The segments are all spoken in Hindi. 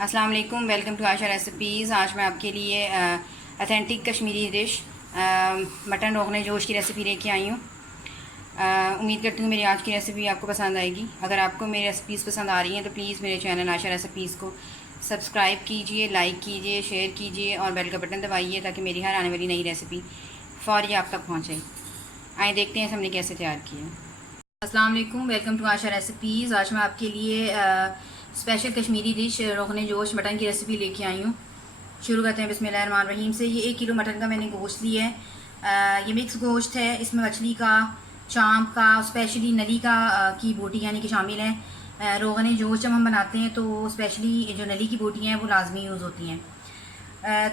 अस्सलाम वालेकुम, वेलकम टू आशा रेसिपीज़। आज मैं आपके लिए अथेंटिक कश्मीरी डिश मटन रोगने जोश की रेसिपी लेके आई हूँ। उम्मीद करती हूँ मेरी आज की रेसिपी आपको पसंद आएगी। अगर आपको मेरी रेसिपीज़ पसंद आ रही हैं तो प्लीज़ मेरे चैनल आशा रेसिपीज़ को सब्सक्राइब कीजिए, लाइक कीजिए, शेयर कीजिए और बेल का बटन दबाइए ताकि मेरी हर आने वाली नई रेसिपी फ़ौरी आप तक पहुँचे। आइए देखते हैं हमने कैसे तैयार किया है। अस्सलाम वालेकुम, वेलकम टू आशा रेसिपीज़। आज मैं आपके लिए स्पेशल कश्मीरी डिश रोगने जोश मटन की रेसिपी लेके आई हूँ। शुरू करते हैं बिस्मिल्लाहिर्रहमानिर्रहीम से। ये 1 किलो मटन का मैंने गोश्त लिया है। ये मिक्स गोश्त है। इसमें मछली का, चाँप का, स्पेशली नली का की बोटी यानी कि शामिल है। रोगने जोश जब हम बनाते हैं तो स्पेशली जो नली की बोटियाँ हैं वो लाजमी यूज़ होती हैं।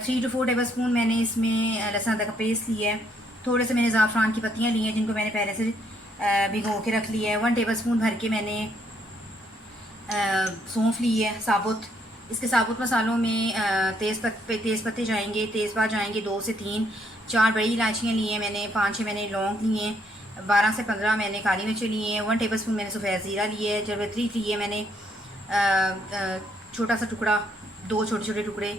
3 to 4 टेबल स्पून मैंने इसमें लहसुन अदरक का पेस्ट लिया है। थोड़े से मैंने ज़ाफ़रान की पत्तियाँ ली हैं जिनको मैंने पहले से भिगो के रख लिया है। 1 टेबल स्पून भर के मैंने सौंफ ली है साबुत। इसके साबुत मसालों में तेज़ पत्ते जाएंगे, तेज़पात जाएंगे 2 से 3, 4 बड़ी इलायचियाँ ली हैं मैंने, 5-6 मैंने लौंग लिए हैं, 12 से 15 मैंने काली मिर्च लिए हैं, 1 टेबल स्पून मैंने सफ़ेद ज़ीरा लिए है, जावित्री ली है मैंने, छोटा सा टुकड़ा, 2 छोटे छोटे टुकड़े,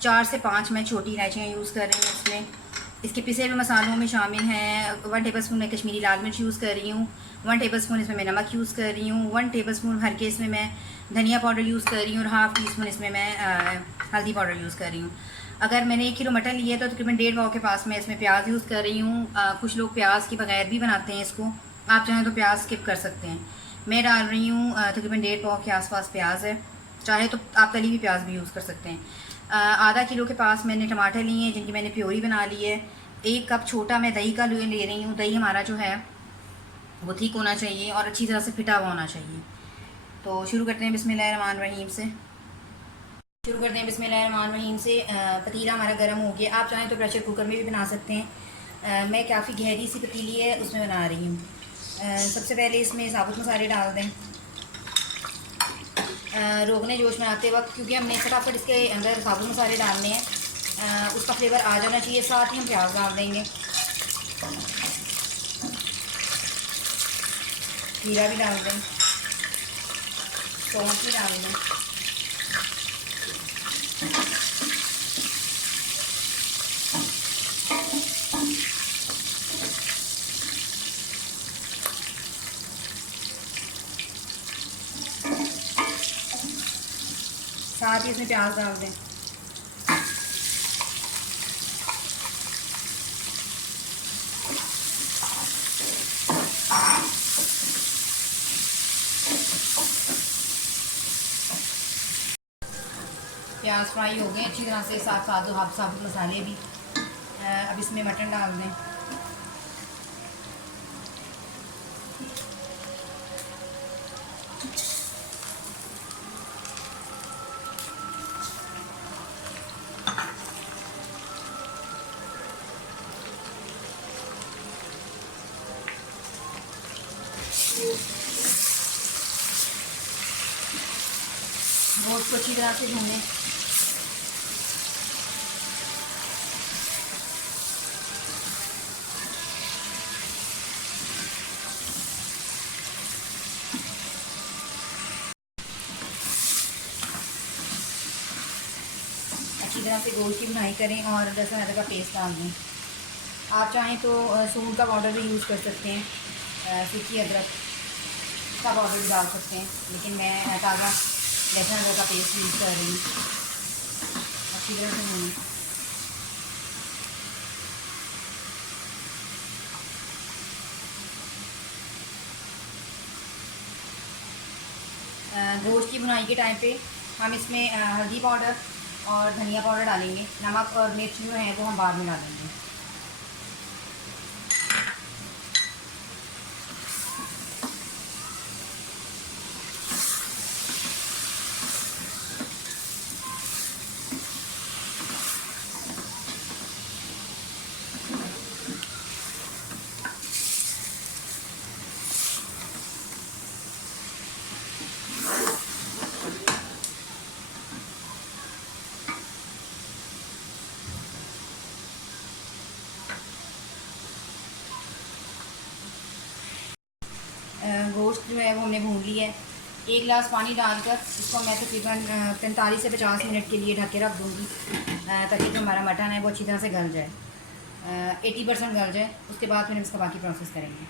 4 से 5 मैं छोटी इलायचियाँ यूज़ कर रही हूँ इसमें। इसके पिसे हुए मसालों में शामिल हैं 1 टेबल स्पून मैं कश्मीरी लाल मिर्च यूज़ कर रही हूँ, 1 टेबल स्पून इसमें मैं नमक यूज़ कर रही हूँ, 1 टेबल स्पून भर के इसमें मैं धनिया पाउडर यूज़ कर रही हूँ और हाफ़ टी स्पून इसमें मैं हल्दी पाउडर यूज़ कर रही हूँ। अगर मैंने 1 किलो मटन लिया तो तकरीबन 1.5 पाव के पास मैं इसमें प्याज यूज़ कर रही हूँ। कुछ लोग प्याज के बगैर भी बनाते हैं इसको, आप चाहें तो प्याज स्किप कर सकते हैं। मैं डाल रही हूँ तकरीबन 1.5 पाव के आसपास प्याज है, चाहे तो आप तली हुई प्याज भी यूज़ कर सकते हैं। आधा किलो के पास मैंने टमाटर लिए हैं जिनकी मैंने प्योरी बना ली है। 1 कप छोटा मैं दही का ले रही हूँ। दही हमारा जो है वो ठीक होना चाहिए और अच्छी तरह से फिटा हुआ होना चाहिए। तो शुरू करते हैं बिस्मिल्लाहिर्रहमानिर्रहीम से। पतीला हमारा गर्म हो गया। आप चाहें तो प्रेशर कुकर में भी बना सकते हैं। मैं काफ़ी गहरी सी पतीली है उसमें बना रही हूँ। सबसे पहले इसमें साबुत मसाले डाल दें। रोगने जोश बनाते वक्त क्योंकि हमने फटाफट इसके अंदर साबुत मसाले डालने हैं, उसका फ्लेवर आ जाना चाहिए। साथ ही हम प्याज डाल देंगे, जीरा भी डाल दें, सौंफ भी डाल दें, साथ ही इसमें प्याज डाल दें। प्याज फ्राई हो गए अच्छी तरह से, साथ साथ दो हाफ साबुत मसाले भी। अब इसमें मटन डाल दें। गोश्त को अच्छी तरह से भूनें। अच्छी तरह से गोश्त की भुनाई करें और लहसुन अदरक का पेस्ट डाल दें। आप चाहें तो सूंड का पाउडर भी यूज़ कर सकते हैं, सूखी अदरक का पाउडर भी डाल सकते हैं, लेकिन मैं ताज़ा लहसुन अदरक का पेस्ट यूज़ कर रही हूँ। अच्छी तरह से भूनें। गोश्त की भुनाई के टाइम पे हम इसमें हल्दी पाउडर और धनिया पाउडर डालेंगे। नमक और मिर्च जो है वो हम बाद में डालेंगे। गोश्त जो है वो हमने भून लिया है। 1 गिलास पानी डालकर इसको मैं तकरीबन 45 से 50 मिनट के लिए ढक के रख दूँगी, ताकि जो हमारा मटन है वो अच्छी तरह से गल जाए, 80% गल जाए। उसके बाद फिर इसका बाकी प्रोसेस करेंगे।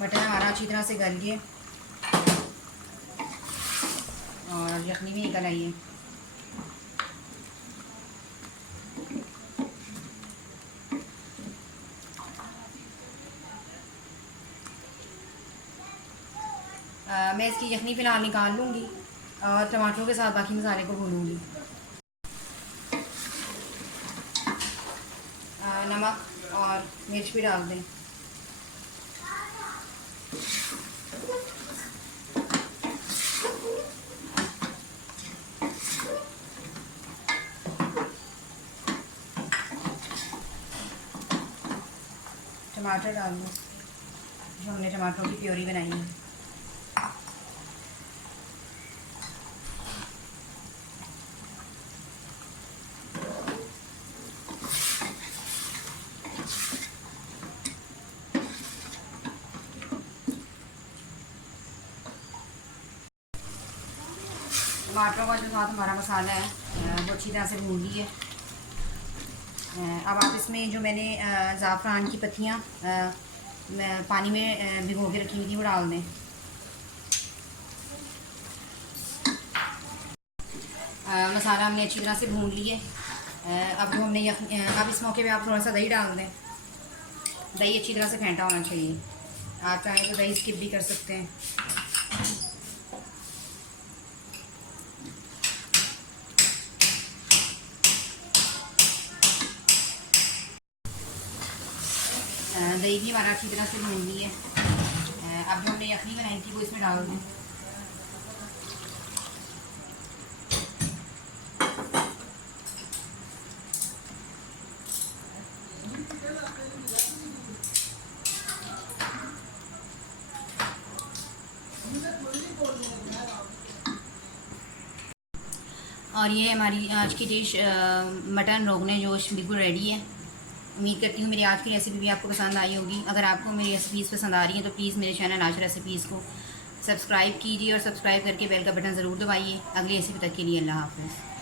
मटन हमारा अच्छी तरह से गल गए और यखनी भी निकल आई है। मैं इसकी यखनी फ़िलहाल निकाल लूँगी और टमाटरों के साथ बाकी मसाले को भूनूँगी। नमक और मिर्च भी डाल दें। टमाटर डाल दूँ, जो हमने टमाटरों की प्योरी बनाई है। टमाटरों का जो साथ हमारा मसाला है वो अच्छी तरह से भून ली है। अब आप इसमें जो मैंने ज़ाफ़रान की पत्तियाँ पानी में भिगो के रखी हुई थी वो डाल दें। मसाला हमने अच्छी तरह से भून लिए। अब जो हमने अब इस मौके पे आप थोड़ा सा दही डाल दें। दही अच्छी तरह से फेंटा होना चाहिए। आप चाहें तो दही स्किप भी कर सकते हैं। दही भी हमारा अच्छी तरह से भून ली है। अब जो हमने यखनी बनाई थी वो इसमें डाल दें। और ये हमारी आज की डिश मटन रोगने जोश बिल्कुल रेडी है। उम्मीद करती हूँ मेरी आज की रेसिपी भी आपको पसंद आई होगी। अगर आपको मेरी रेसिपीज़ पसंद आ रही हैं तो प्लीज़ मेरे चैनल आज रेसिपीज़ को सब्सक्राइब कीजिए और सब्सक्राइब करके बेल का बटन ज़रूर दबाइए। अगली रेसिपी तक के लिए अल्लाह हाफ़िज़।